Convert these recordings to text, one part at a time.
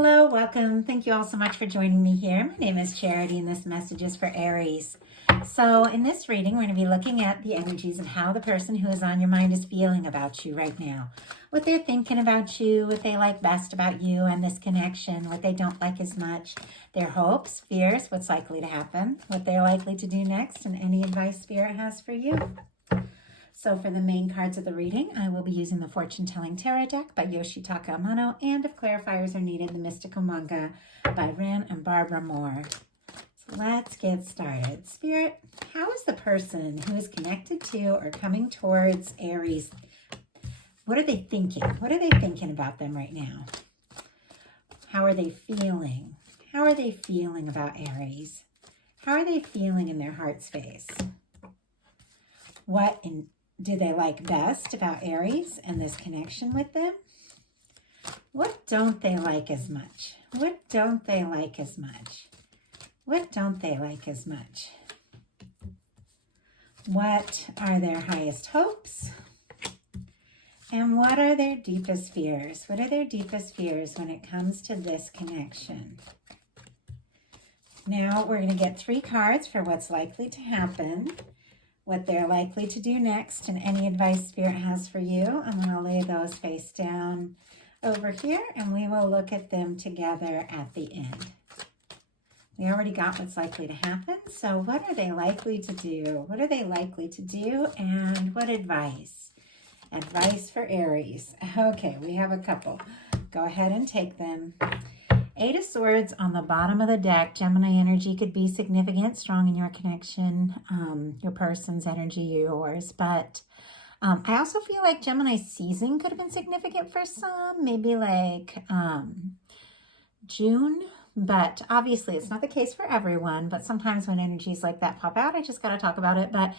Hello, welcome. Thank you all so much for joining me here. My name is Charity and this message is for Aries. So in this reading, we're going to be looking at the energies of how the person who is on your mind is feeling about you right now. What they're thinking about you, what they like best about you and this connection, what they don't like as much, their hopes, fears, what's likely to happen, what they're likely to do next, and any advice Spirit has for you. So for the main cards of the reading, I will be using the Fortune Telling Tarot deck by Yoshitaka Amano, and if clarifiers are needed, the Mystical Manga by Ran and Barbara Moore. So let's get started. Spirit, how is the person who is connected to or coming towards Aries? What are they thinking? What are they thinking about them right now? How are they feeling? How are they feeling about Aries? How are they feeling in their heart space? What do they like best about Aries and this connection with them? What don't they like as much? What don't they like as much? What don't they like as much? What are their highest hopes? And what are their deepest fears? What are their deepest fears when it comes to this connection? Now we're going to get 3 cards for what's likely to happen, what they're likely to do next, and any advice Spirit has for you. I'm going to lay those face down over here, and we will look at them together at the end. We already got what's likely to happen, so what are they likely to do? What are they likely to do, and what advice? Advice for Aries. Okay, we have a couple. Go ahead and take them. 8 of Swords on the bottom of the deck. Gemini energy could be significant, strong in your connection, your person's energy, yours. But I also feel like Gemini season could have been significant for some, maybe like June. But obviously it's not the case for everyone, but sometimes when energies like that pop out, I just got to talk about it. But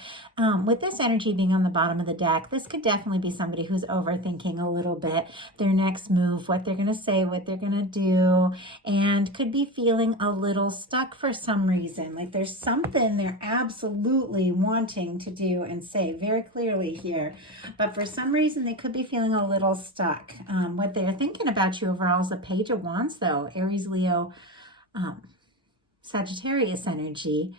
with this energy being on the bottom of the deck, this could definitely be somebody who's overthinking a little bit their next move, what they're going to say, what they're going to do, and could be feeling a little stuck for some reason. Like there's something they're absolutely wanting to do and say very clearly here, but for some reason they could be feeling a little stuck. What they're thinking about you overall is the Page of Wands, though. Aries, Leo, Sagittarius energy,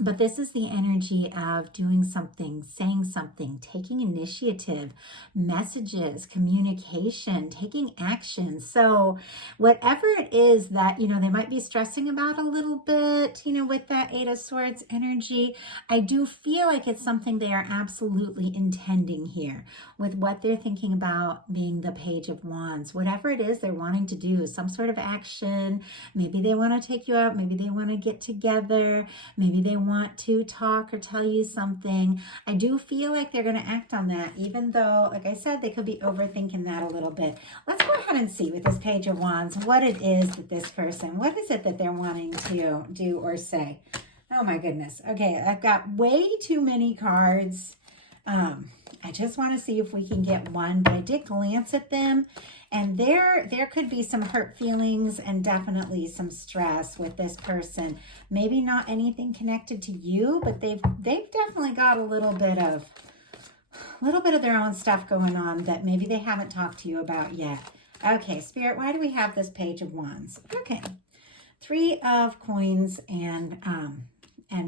but this is the energy of doing something, saying something, taking initiative, messages, communication, taking action. So whatever it is that, they might be stressing about a little bit, with that 8 of Swords energy, I do feel like it's something they are absolutely intending here with what they're thinking about being the Page of Wands. Whatever it is they're wanting to do, some sort of action. Maybe they want to take you out. Maybe they want to get together. Maybe they want to talk or tell you something. I do feel like they're going to act on that, even though, like I said, they could be overthinking that a little bit. Let's go ahead and see with this Page of Wands what it is that this person, what is it that they're wanting to do or say? Oh my goodness. Okay, I've got way too many cards. I just want to see if we can get one, but I did glance at them, and there could be some hurt feelings and definitely some stress with this person. Maybe not anything connected to you, but they've definitely got a little bit of their own stuff going on that maybe they haven't talked to you about yet. Okay, Spirit, why do we have this Page of Wands? Okay, 3 of Coins and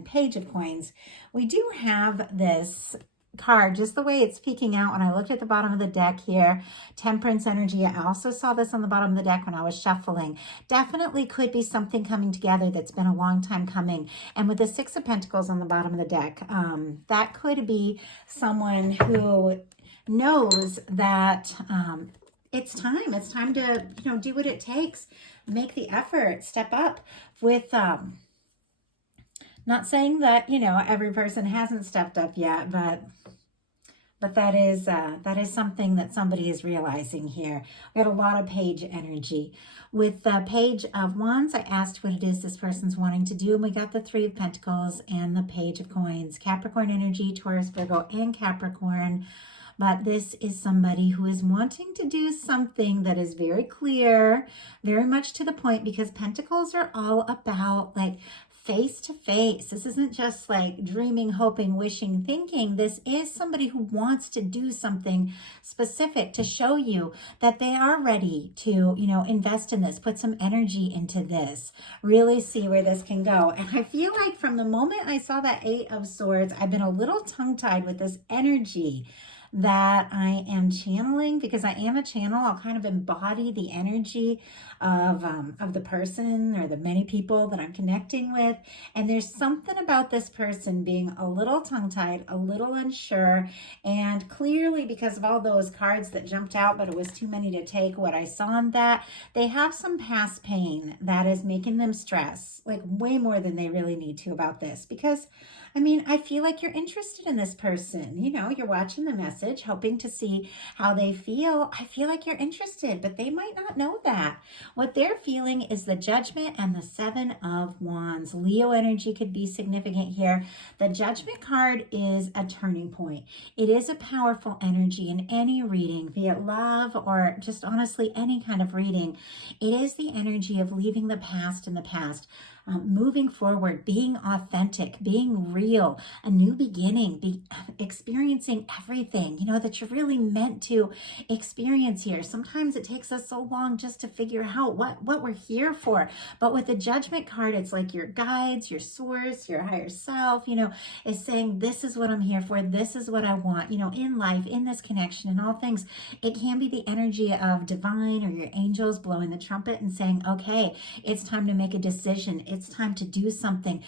Page of Coins. We do have this card just the way it's peeking out when I looked at the bottom of the deck here. Temperance energy. I also saw this on the bottom of the deck when I was shuffling. Definitely could be something coming together that's been a long time coming. And with the 6 of Pentacles on the bottom of the deck, that could be someone who knows that it's time to do what it takes, make the effort, step up with not saying that every person hasn't stepped up yet, but that is something that somebody is realizing here. We had a lot of Page energy. With the Page of Wands, I asked what it is this person's wanting to do, and we got the 3 of Pentacles and the Page of Coins. Capricorn energy, Taurus, Virgo, and Capricorn. But this is somebody who is wanting to do something that is very clear, very much to the point, because Pentacles are all about like face to face. This isn't just like dreaming, hoping, wishing, thinking. This is somebody who wants to do something specific to show you that they are ready to, invest in this, put some energy into this, really see where this can go. And I feel like from the moment I saw that Eight of Swords, I've been a little tongue-tied with this energy that I am channeling, because I am a channel. I'll kind of embody the energy of the person or the many people that I'm connecting with. And there's something about this person being a little tongue-tied, a little unsure, and clearly because of all those cards that jumped out, but it was too many to take what I saw in that, they have some past pain that is making them stress, like way more than they really need to about this. Because I feel like you're interested in this person. You're watching the message, hoping to see how they feel. I feel like you're interested, but they might not know that. What they're feeling is the Judgment and the Seven of Wands. Leo energy could be significant here. The Judgment card is a turning point. It is a powerful energy in any reading, be it love or just honestly any kind of reading. It is the energy of leaving the past in the past. Moving forward, being authentic, being real, a new beginning, experiencing everything, that you're really meant to experience here. Sometimes it takes us so long just to figure out what we're here for. But with the Judgment card, it's like your guides, your source, your higher self, is saying, this is what I'm here for. This is what I want, in life, in this connection, in all things. It can be the energy of divine or your angels blowing the trumpet and saying, okay, it's time to make a decision. It's time to do something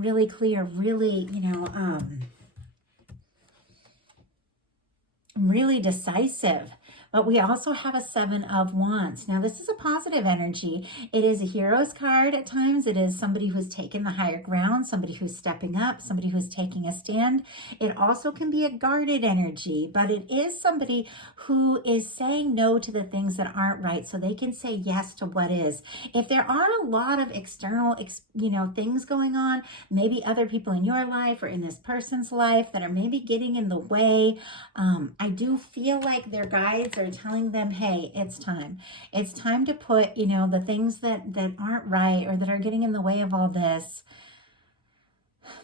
really clear, really, really decisive. But we also have a Seven of Wands. Now, this is a positive energy. It is a hero's card at times. It is somebody who's taken the higher ground, somebody who's stepping up, somebody who's taking a stand. It also can be a guarded energy, but it is somebody who is saying no to the things that aren't right so they can say yes to what is. If there are a lot of external, things going on, maybe other people in your life or in this person's life that are maybe getting in the way, I do feel like their guides are telling them, hey, it's time to put the things that aren't right or that are getting in the way of all this,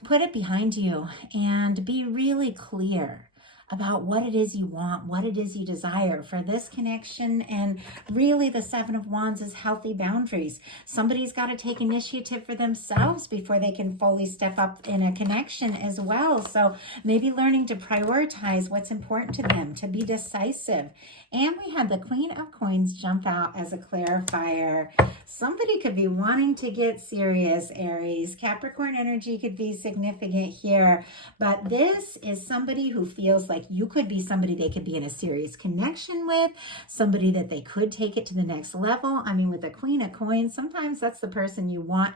put it behind you and be really clear about what it is you want, what it is you desire for this connection. And really the Seven of Wands is healthy boundaries. Somebody's got to take initiative for themselves before they can fully step up in a connection as well. So maybe learning to prioritize what's important to them, to be decisive. And we had the Queen of Coins jump out as a clarifier. Somebody could be wanting to get serious, Aries. Capricorn energy could be significant here. But this is somebody who feels like you could be somebody they could be in a serious connection with, somebody that they could take it to the next level. With the Queen of Coins, sometimes that's the person you want,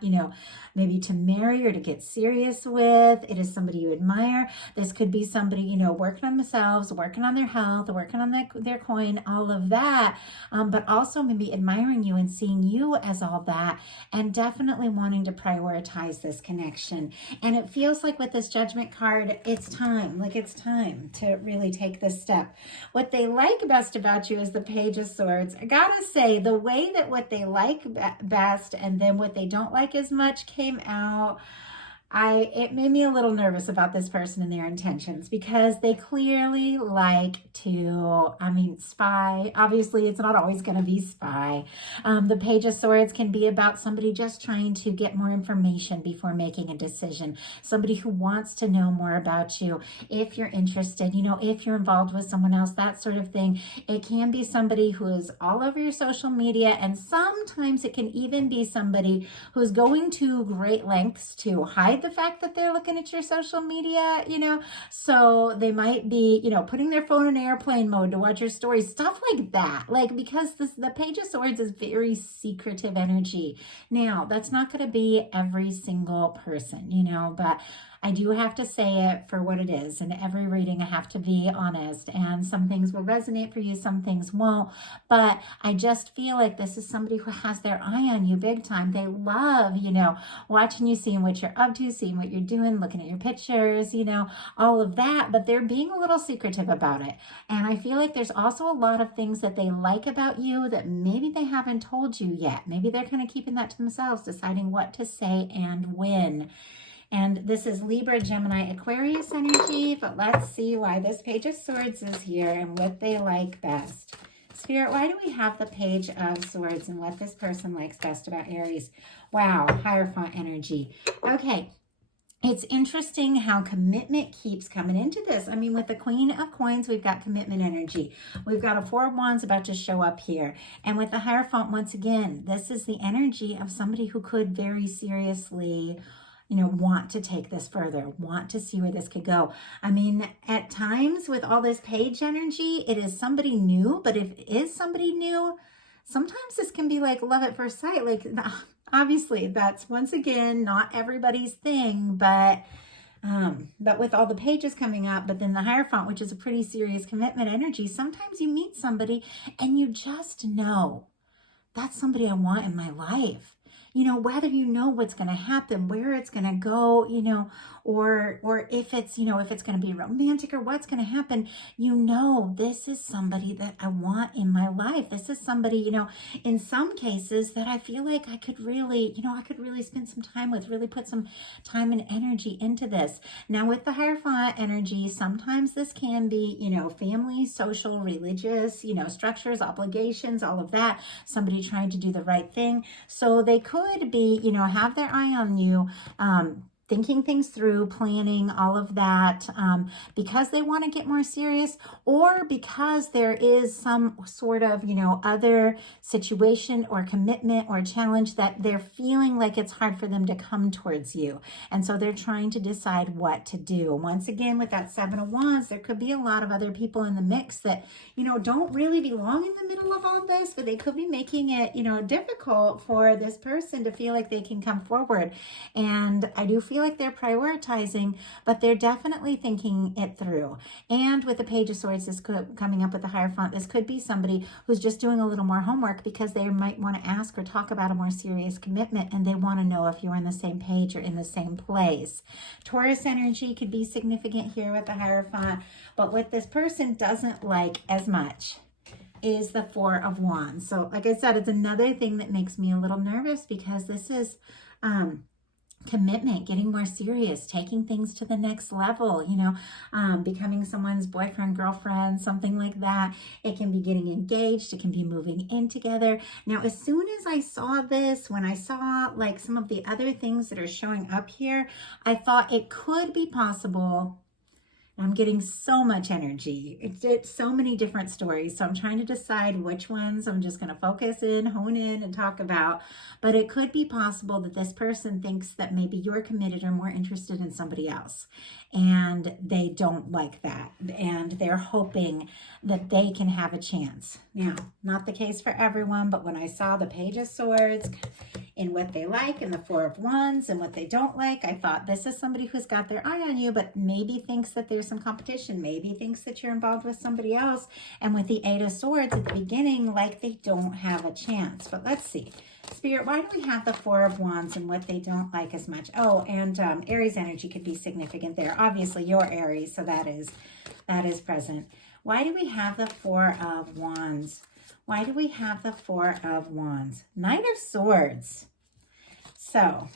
maybe to marry or to get serious with. It is somebody you admire. This could be somebody, working on themselves, working on their health, working on their coin, all of that, but also maybe admiring you and seeing you as all that, and definitely wanting to prioritize this connection. And it feels like with this Judgment card, it's time to really take this step. What they like best about you is the Page of Swords. I gotta say, the way that what they like best and then what they don't like as much came out, it made me a little nervous about this person and their intentions, because they clearly like to, spy. Obviously, it's not always going to be spy. The Page of Swords can be about somebody just trying to get more information before making a decision. Somebody who wants to know more about you. If you're interested, if you're involved with someone else, that sort of thing. It can be somebody who is all over your social media, and sometimes it can even be somebody who's going to great lengths to hide the fact that they're looking at your social media, so they might be, putting their phone in airplane mode to watch your stories, stuff like that, because the Page of Swords is very secretive energy. Now, that's not going to be every single person, but I do have to say it for what it is. In every reading, I have to be honest, and some things will resonate for you, some things won't. But I just feel like this is somebody who has their eye on you big time. They love, watching you, seeing what you're up to, seeing what you're doing, looking at your pictures, all of that. But they're being a little secretive about it. And I feel like there's also a lot of things that they like about you that maybe they haven't told you yet. Maybe they're kind of keeping that to themselves, deciding what to say and when. And this is Libra, Gemini, Aquarius energy, but let's see why this Page of Swords is here and what they like best. Spirit, why do we have the Page of Swords and what this person likes best about Aries? Wow, Hierophant energy. Okay, it's interesting how commitment keeps coming into this. I mean, with the Queen of Coins, we've got commitment energy. We've got a Four of Wands about to show up here. And with the Hierophant, once again, this is the energy of somebody who could very seriously want to take this further, want to see where this could go. I mean, at times with all this Page energy, it is somebody new, but if it is somebody new, sometimes this can be like love at first sight. Like, obviously, that's once again not everybody's thing, but with all the pages coming up, but then the Hierophant, which is a pretty serious commitment energy, sometimes you meet somebody and you just know that's somebody I want in my life. Whether what's going to happen, where it's going to go, or if it's, if it's going to be romantic or what's going to happen, this is somebody that I want in my life. This is somebody, in some cases that I feel like I could really, spend some time with, really put some time and energy into this. Now with the Hierophant energy, sometimes this can be, family, social, religious, structures, obligations, all of that, somebody trying to do the right thing. So they could be, have their eye on you, thinking things through, planning, all of that, because they want to get more serious, or because there is some sort of, other situation or commitment or challenge that they're feeling like it's hard for them to come towards you. And so they're trying to decide what to do. Once again, with that Seven of Wands, there could be a lot of other people in the mix that, don't really belong in the middle of all this, but they could be making it, difficult for this person to feel like they can come forward. And I do feel like they're prioritizing, but they're definitely thinking it through. And with the Page of Swords, this could, coming up with the Hierophant, this could be somebody who's just doing a little more homework because they might want to ask or talk about a more serious commitment, and they want to know if you're on the same page or in the same place. Taurus energy could be significant here with the Hierophant, but what this person doesn't like as much is the Four of Wands. So like I said, it's another thing that makes me a little nervous because this is commitment, getting more serious, taking things to the next level, becoming someone's boyfriend, girlfriend, something like that. It can be getting engaged. It can be moving in together. Now, as soon as I saw this, when I saw like some of the other things that are showing up here, I thought it could be possible. I'm getting so much energy. It's so many different stories. So I'm trying to decide which ones I'm just going to focus in, hone in, and talk about. But it could be possible that this person thinks that maybe you're committed or more interested in somebody else. And they don't like that. And they're hoping that they can have a chance. Now, not the case for everyone, but when I saw the Page of Swords in what they like and the Four of Wands and what they don't like, I thought this is somebody who's got their eye on you, but maybe thinks that there's some competition, maybe thinks that you're involved with somebody else. And with the Eight of Swords at the beginning, like they don't have a chance. But let's see. Spirit, why do we have the Four of Wands and what they don't like as much? Oh, and Aries energy could be significant there. Obviously, you're Aries, so that is present. Why do we have the Four of Wands? Why do we have the Four of Wands? Knight of Swords. So,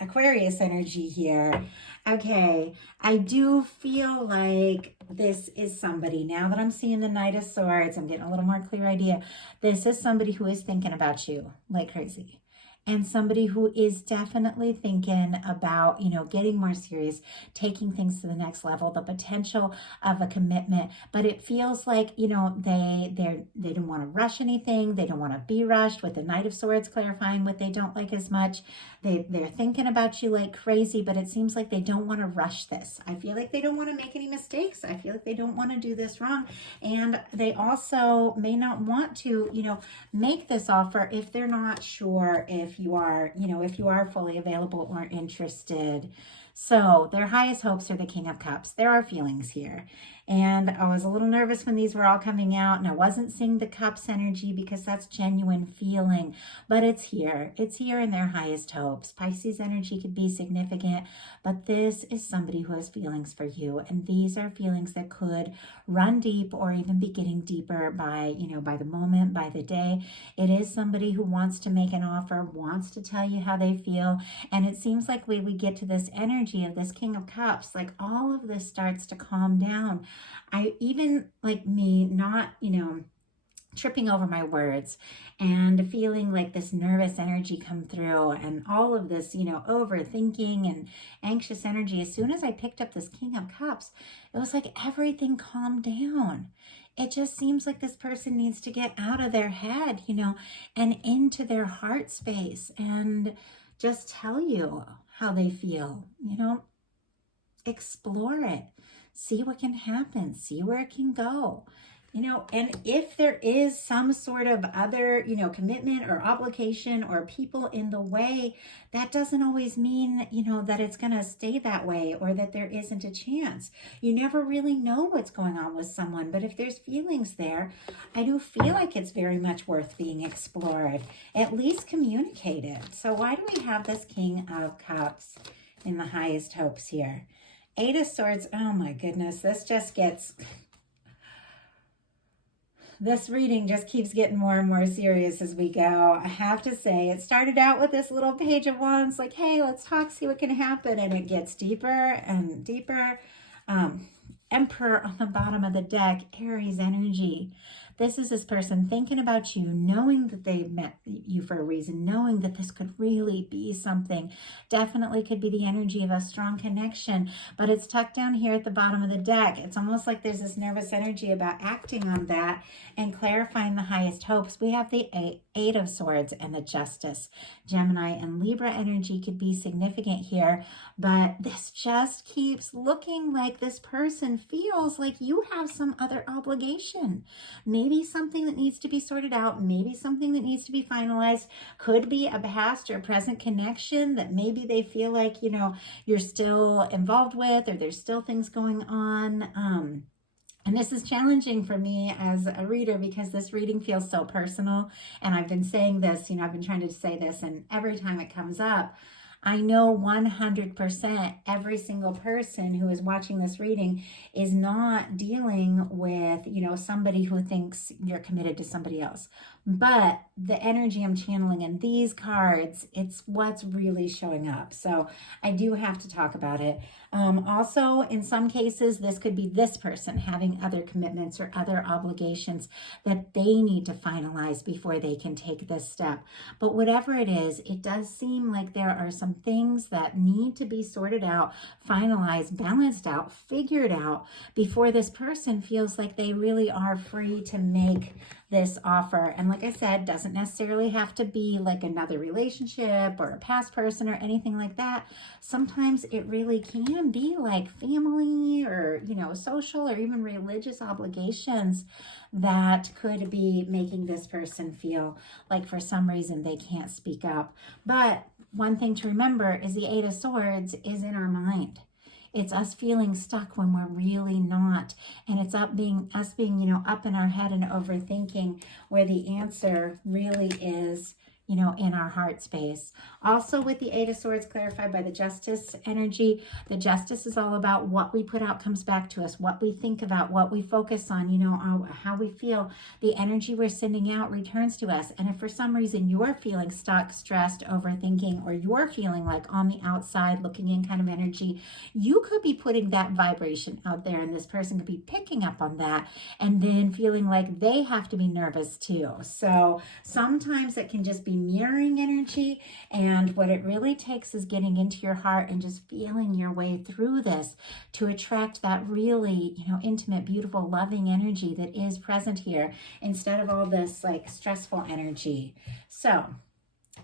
Aquarius energy here. Okay, I do feel like this is somebody, now that I'm seeing the Knight of Swords, I'm getting a little more clear idea. This is somebody who is thinking about you like crazy. And somebody who is definitely thinking about, getting more serious, taking things to the next level, the potential of a commitment. But it feels like, they don't want to rush anything. They don't want to be rushed, with the Knight of Swords clarifying what they don't like as much. They're thinking about you like crazy, but it seems like they don't want to rush this. I feel like they don't want to make any mistakes. I feel like they don't want to do this wrong. And they also may not want to, make this offer if they're not sure if you are fully available or interested. So their highest hopes are the King of Cups. There are feelings here. And I was a little nervous when these were all coming out, and I wasn't seeing the Cups energy because that's genuine feeling, but it's here. It's here in their highest hopes. Pisces energy could be significant, but this is somebody who has feelings for you, and these are feelings that could run deep or even be getting deeper by, by the moment, by the day. It is somebody who wants to make an offer, wants to tell you how they feel, and it seems like when we get to this energy of this King of Cups, like all of this starts to calm down. I even, like me, not, tripping over my words and feeling like this nervous energy come through and all of this, overthinking and anxious energy. As soon as I picked up this King of Cups, it was like everything calmed down. It just seems like this person needs to get out of their head, and into their heart space and just tell you how they feel, explore it, see what can happen, see where it can go. And if there is some sort of other, commitment or obligation or people in the way, that doesn't always mean, that it's going to stay that way or that there isn't a chance. You never really know what's going on with someone, but if there's feelings there, I do feel like it's very much worth being explored, at least communicated. So why do we have this King of Cups in the highest hopes here? Eight of Swords, oh my goodness, this reading just keeps getting more and more serious as we go. I have to say, it started out with this little Page of Wands, like, hey, let's talk, see what can happen, and it gets deeper and deeper. Emperor on the bottom of the deck, Aries energy. This is this person thinking about you, knowing that they met you for a reason, knowing that this could really be something. Definitely could be the energy of a strong connection, but it's tucked down here at the bottom of the deck. It's almost like there's this nervous energy about acting on that and clarifying the highest hopes. We have the Eight of Swords and the Justice. Gemini and Libra energy could be significant here, but this just keeps looking like this person feels like you have some other obligation. Maybe something that needs to be sorted out, maybe something that needs to be finalized, could be a past or present connection that maybe they feel like, you're still involved with, or there's still things going on. And this is challenging for me as a reader because this reading feels so personal. And I've been saying this, I've been trying to say this, and every time it comes up, I know 100% every single person who is watching this reading is not dealing with, somebody who thinks you're committed to somebody else. But the energy I'm channeling in these cards, it's what's really showing up. So I do have to talk about it. Also, in some cases, this could be this person having other commitments or other obligations that they need to finalize before they can take this step. But whatever it is, it does seem like there are some things that need to be sorted out, finalized, balanced out, figured out before this person feels like they really are free to make this offer. And like I said, doesn't necessarily have to be like another relationship or a past person or anything like that. Sometimes it really can be like family or, social or even religious obligations that could be making this person feel like for some reason they can't speak up. But one thing to remember is the Eight of Swords is in our mind. It's us feeling stuck when we're really not. And it's us being, up in our head and overthinking where the answer really is, in our heart space. Also with the Eight of Swords clarified by the Justice energy, the Justice is all about what we put out comes back to us, what we think about, what we focus on, how we feel. The energy we're sending out returns to us. And if for some reason you're feeling stuck, stressed, overthinking, or you're feeling like on the outside looking in kind of energy, you could be putting that vibration out there, and this person could be picking up on that and then feeling like they have to be nervous too. So sometimes it can just be mirroring energy, and what it really takes is getting into your heart and just feeling your way through this to attract that really, intimate, beautiful, loving energy that is present here instead of all this like stressful energy. So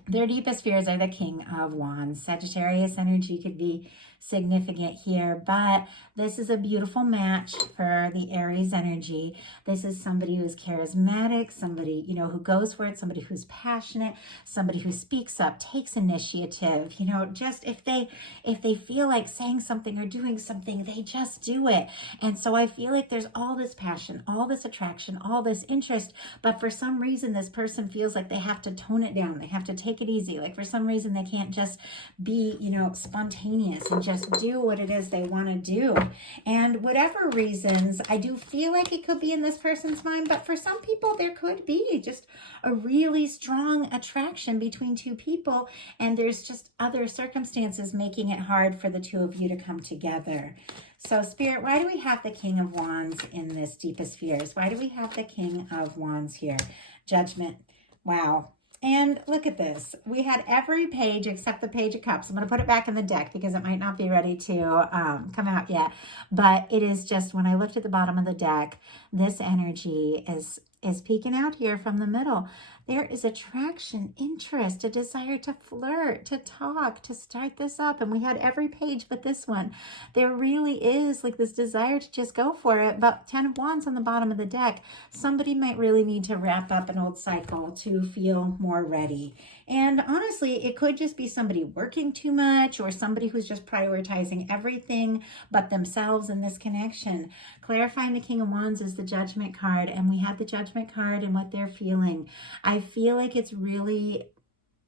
Their deepest fears are the King of Wands. Sagittarius energy could be significant here, but this is a beautiful match for the Aries energy. This is somebody who's charismatic, somebody, you know, who goes for it, somebody who's passionate, somebody who speaks up, takes initiative, you know, just if they feel like saying something or doing something, they just do it. And so I feel like there's all this passion, all this attraction, all this interest, but for some reason this person feels like they have to tone it down. They have to take it easy. Like for some reason they can't just be, you know, spontaneous and just do what it is they want to do. And whatever reasons, I do feel like it could be in this person's mind, but for some people there could be just a really strong attraction between two people, and there's just other circumstances making it hard for the two of you to come together. So Spirit, why do we have the King of Wands in this deepest fears? Why do we have the King of Wands here? Judgment. Wow. And look at this. We had every page except the Page of Cups. I'm going to put it back in the deck because it might not be ready to come out yet. But it is just, when I looked at the bottom of the deck, this energy is peeking out here from the middle. There is attraction, interest, a desire to flirt, to talk, to start this up. And we had every page but this one. There really is like this desire to just go for it. But 10 of Wands on the bottom of the deck. Somebody might really need to wrap up an old cycle to feel more ready. And honestly, it could just be somebody working too much, or somebody who's just prioritizing everything but themselves in this connection. Clarifying the King of Wands is the Judgment card, and we have the Judgment card and what they're feeling. I feel like it's really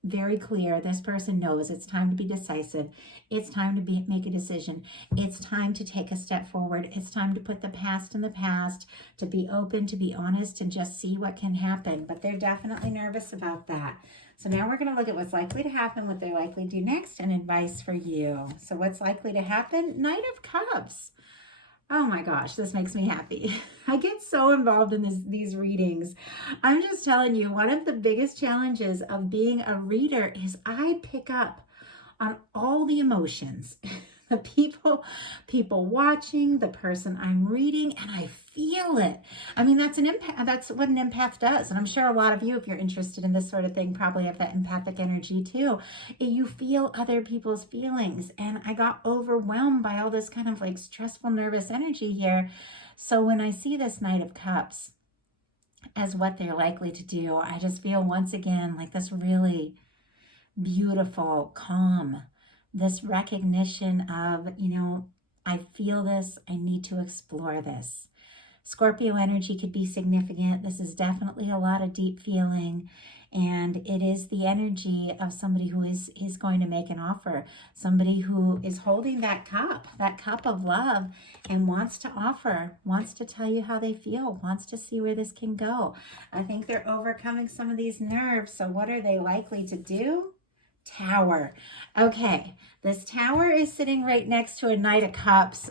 very clear. This person knows it's time to be decisive. It's time to make a decision. It's time to take a step forward. It's time to put the past in the past, to be open, to be honest, and just see what can happen. But they're definitely nervous about that. So now we're going to look at what's likely to happen, what they're likely to do next, and advice for you. So what's likely to happen? Knight of Cups. Oh my gosh, this makes me happy. I get so involved in these readings. I'm just telling you, one of the biggest challenges of being a reader is I pick up on all the emotions. The people watching, the person I'm reading, and I feel it. I mean, that's what an empath does. And I'm sure a lot of you, if you're interested in this sort of thing, probably have that empathic energy too. You feel other people's feelings. And I got overwhelmed by all this kind of like stressful, nervous energy here. So when I see this Knight of Cups as what they're likely to do, I just feel once again like this really beautiful calm, this recognition of, you know, I feel this, I need to explore this. Scorpio energy could be significant. This is definitely a lot of deep feeling, and it is the energy of somebody who is going to make an offer, somebody who is holding that cup of love, and wants to offer, wants to tell you how they feel, wants to see where this can go. I think they're overcoming some of these nerves. So what are they likely to do? Tower. Okay, this Tower is sitting right next to a Knight of Cups,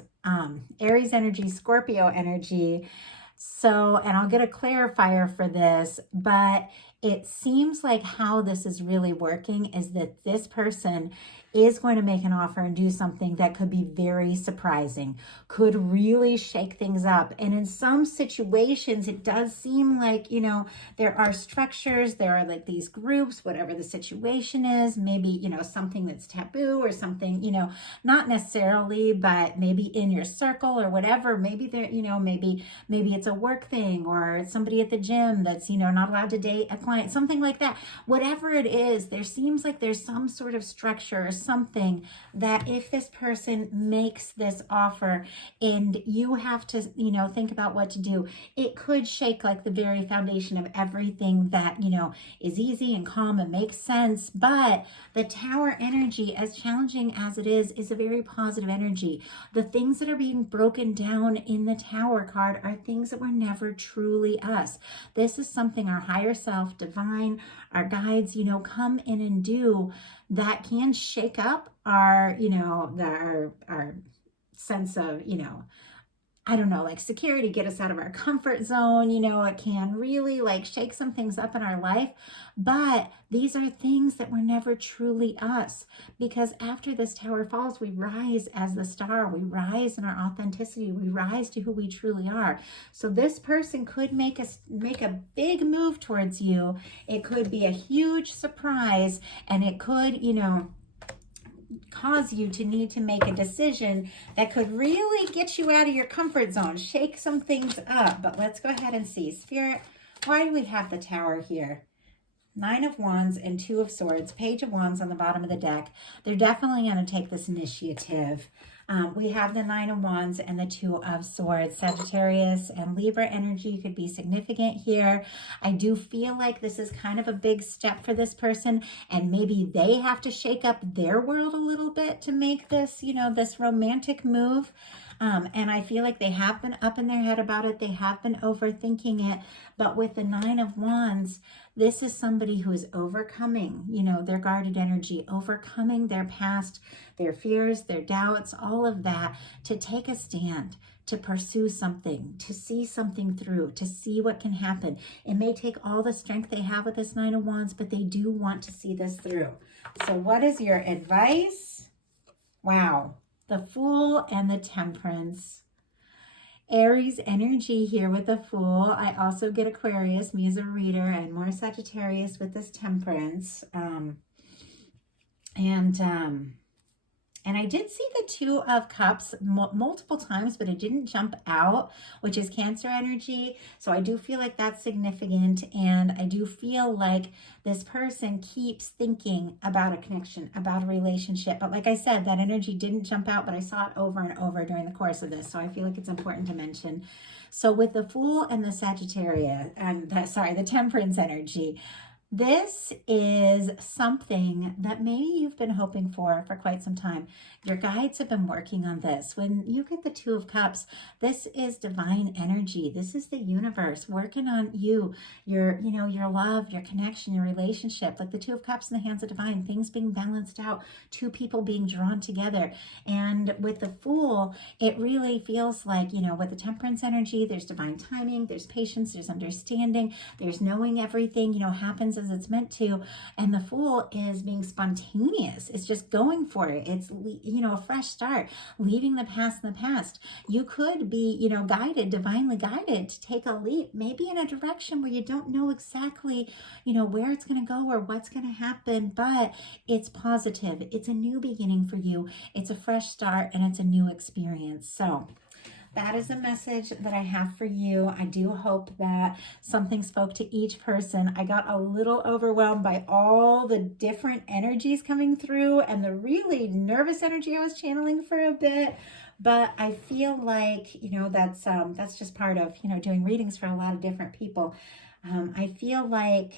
Aries energy, Scorpio energy. So, and I'll get a clarifier for this, but it seems like how this is really working is that this person is going to make an offer and do something that could be very surprising, could really shake things up. And in some situations, it does seem like, you know, there are structures, there are like these groups, whatever the situation is, maybe, you know, something that's taboo or something, you know, not necessarily, but maybe in your circle or whatever. Maybe there, you know, maybe it's a work thing, or it's somebody at the gym that's, you know, not allowed to date a client, something like that. Whatever it is, there seems like there's some sort of structure or something that if this person makes this offer and you have to, you know, think about what to do, it could shake like the very foundation of everything that, you know, is easy and calm and makes sense. But the Tower energy, as challenging as it is a very positive energy. The things that are being broken down in the Tower card are things that were never truly us. This is something our higher self, divine, our guides, you know, come in and do that can shake up our, you know, our sense of, you know, I don't know, like security, get us out of our comfort zone. You know, it can really like shake some things up in our life. But these are things that were never truly us, because after this tower falls, we rise as the star. We rise in our authenticity. We rise to who we truly are. So this person could make a big move towards you. It could be a huge surprise, and it could, you know, cause you to need to make a decision that could really get you out of your comfort zone, shake some things up. But let's go ahead and see. Spirit, why do we have the tower here? Nine of Wands and Two of Swords, Page of Wands on the bottom of the deck. They're definitely going to take this initiative. We have the Nine of Wands and the Two of Swords. Sagittarius and Libra energy could be significant here. I do feel like this is kind of a big step for this person, and maybe they have to shake up their world a little bit to make this, you know, this romantic move. And I feel like they have been up in their head about it. They have been overthinking it. But with the Nine of Wands, this is somebody who is overcoming, you know, their guarded energy, overcoming their past, their fears, their doubts, all of that, to take a stand, to pursue something, to see something through, to see what can happen. It may take all the strength they have with this Nine of Wands, but they do want to see this through. So what is your advice? Wow. The Fool and the Temperance. Aries energy here with the Fool. I also get Aquarius, me as a reader, and more Sagittarius with this Temperance. And I did see the Two of Cups multiple times, but it didn't jump out, which is Cancer energy. So I do feel like that's significant. And I do feel like this person keeps thinking about a connection, about a relationship. But like I said, that energy didn't jump out, but I saw it over and over during the course of this. So I feel like it's important to mention. So with the Fool and the Sagittarius, the Temperance energy, this is something that maybe you've been hoping for quite some time. Your guides have been working on this. When you get the Two of Cups, this is divine energy. This is the universe working on you, your love, your connection, your relationship. Like the Two of Cups in the hands of divine, things being balanced out, two people being drawn together. And with the Fool, it really feels like, you know, with the Temperance energy, there's divine timing, there's patience, there's understanding, there's knowing everything, you know, happens as it's meant to. And the Fool is being spontaneous. It's just going for it. It's, you know, a fresh start, leaving the past in the past. You could be, you know, guided, divinely guided to take a leap, maybe in a direction where you don't know exactly, you know, where it's going to go or what's going to happen, but it's positive. It's a new beginning for you. It's a fresh start, and it's a new experience. So that is a message that I have for you. I do hope that something spoke to each person. I got a little overwhelmed by all the different energies coming through and the really nervous energy I was channeling for a bit. But I feel like, you know, that's just part of, you know, doing readings for a lot of different people. I feel like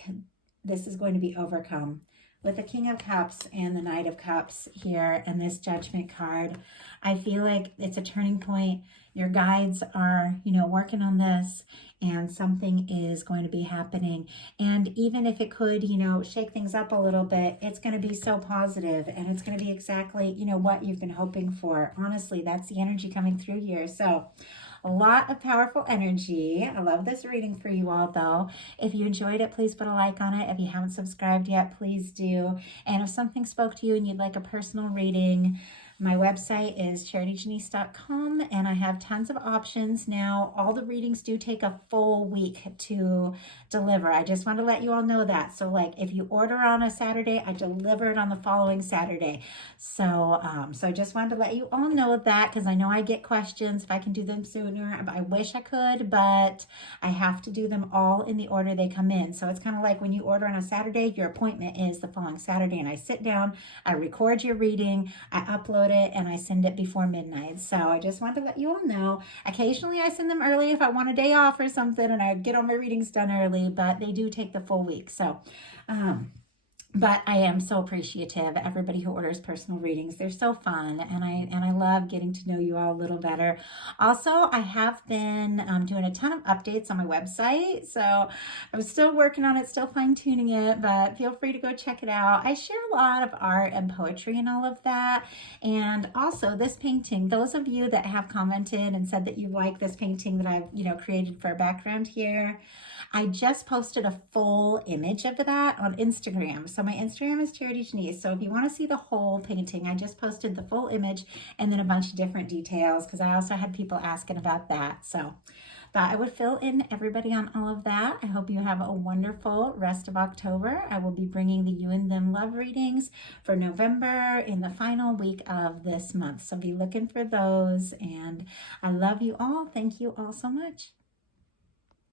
this is going to be overcome. With the King of Cups and the Knight of Cups here and this Judgment card, I feel like it's a turning point. Your guides are, you know, working on this, and something is going to be happening. And even if it could, you know, shake things up a little bit, it's going to be so positive, and it's going to be exactly, you know, what you've been hoping for. Honestly, that's the energy coming through here. So a lot of powerful energy. I love this reading for you all, though. If you enjoyed it, please put a like on it. If you haven't subscribed yet, please do. And if something spoke to you and you'd like a personal reading, my website is charityjanice.com, and I have tons of options now. All the readings do take a full week to deliver. I just want to let you all know that. So like if you order on a Saturday, I deliver it on the following Saturday. So I just wanted to let you all know that, because I know I get questions if I can do them sooner. I wish I could, but I have to do them all in the order they come in. So it's kind of like when you order on a Saturday, your appointment is the following Saturday, and I sit down, I record your reading, I upload it, and I send it before midnight. So I just wanted to let you all know. Occasionally I send them early if I want a day off or something, and I get all my readings done early, but they do take the full week. So but I am so appreciative. Everybody who orders personal readings, they're so fun, and I love getting to know you all a little better. Also, I have been doing a ton of updates on my website, so I'm still working on it, still fine tuning it, but feel free to go check it out. I share a a lot of art and poetry and all of that. And also this painting, those of you that have commented and said that you like this painting that I've, created for a background here, I just posted a full image of that on Instagram. So my Instagram is Charity Janice. So if you want to see the whole painting, I just posted the full image and then a bunch of different details, because I also had people asking about that. So thought I would fill in everybody on all of that. I hope you have a wonderful rest of October. I will be bringing the You and Them love readings for November in the final week of this month. So be looking for those. And I love you all. Thank you all so much.